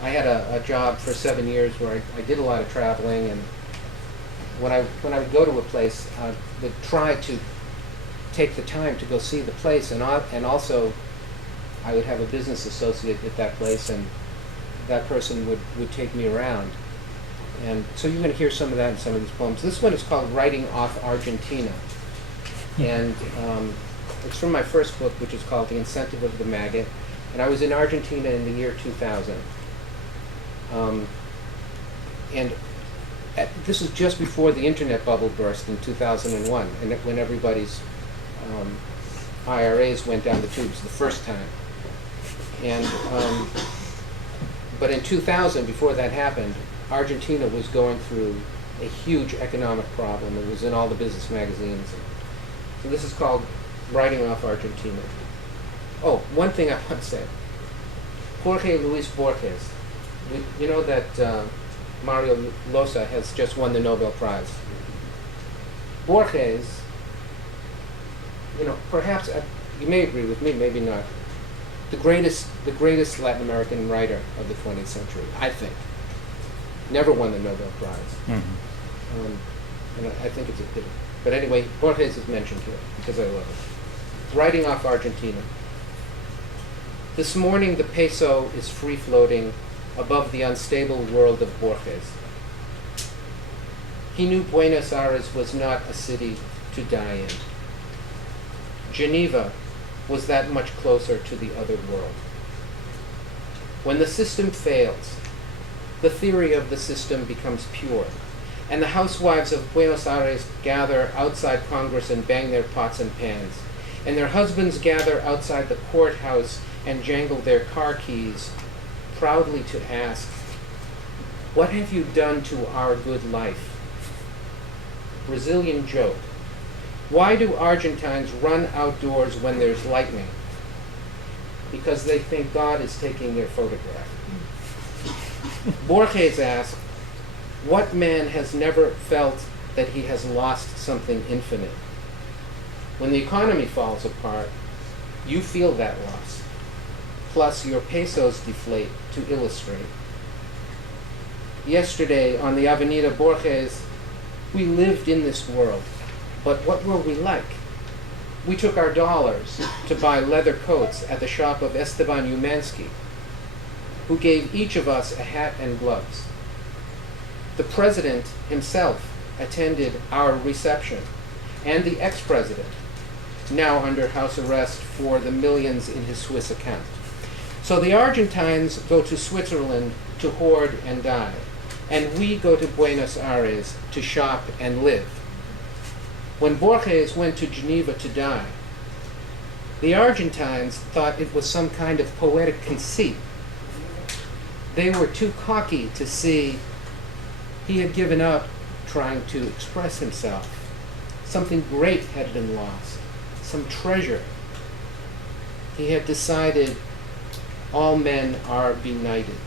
I had a job for 7 years where I did a lot of traveling, and when I would go to a place, I would try to take the time to go see the place, and also I would have a business associate at that place, and that person would take me around. And so you're going to hear some of that in some of these poems. This one is called Writing Off Argentina. And it's from my first book, which is called The Incentive of the Maggot. And I was in Argentina in the year 2000. This was just before the internet bubble burst in 2001, and when everybody's IRAs went down the tubes the first time. And but in 2000, before that happened, Argentina was going through a huge economic problem. It was in all the business magazines. So this is called Writing Off Argentina. Oh, one thing I want to say. Jorge Luis Borges. You know that Mario Llosa has just won the Nobel Prize. Borges, perhaps you may agree with me, maybe not. The greatest Latin American writer of the 20th century, I think. Never won the Nobel Prize. And I think it's a pity. But anyway, Borges is mentioned here because I love it. Writing Off Argentina. This morning the peso is free-floating above the unstable world of Borges. He knew Buenos Aires was not a city to die in. Geneva was that much closer to the other world. When the system fails, the theory of the system becomes pure, and the housewives of Buenos Aires gather outside Congress and bang their pots and pans, and their husbands gather outside the courthouse and jangle their car keys, proudly to ask, "What have you done to our good life?" Brazilian joke. Why do Argentines run outdoors when there's lightning? Because they think God is taking their photograph. Borges asked, what man has never felt that he has lost something infinite? When the economy falls apart, you feel that loss. Plus your pesos deflate to illustrate. Yesterday on the Avenida Borges, we lived in this world. But what were we like? We took our dollars to buy leather coats at the shop of Esteban Umansky, who gave each of us a hat and gloves. The president himself attended our reception, and the ex-president, now under house arrest for the millions in his Swiss account. So the Argentines go to Switzerland to hoard and die, and we go to Buenos Aires to shop and live. When Borges went to Geneva to die, the Argentines thought it was some kind of poetic conceit. They were too cocky to see he had given up trying to express himself. Something great had been lost, some treasure. He had decided all men are benighted.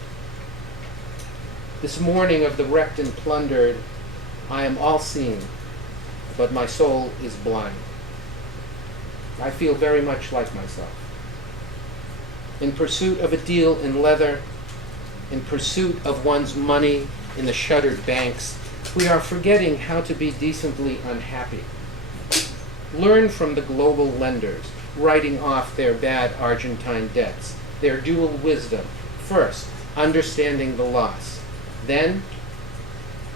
This morning of the wrecked and plundered, I am all-seeing, but my soul is blind. I feel very much like myself. In pursuit of a deal in leather, in pursuit of one's money in the shuttered banks, we are forgetting how to be decently unhappy. Learn from the global lenders, writing off their bad Argentine debts, their dual wisdom. First, understanding the loss. Then,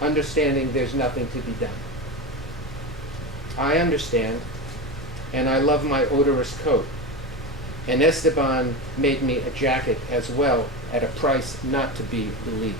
understanding there's nothing to be done. I understand, and I love my odorous coat. And Esteban made me a jacket as well at a price not to be believed.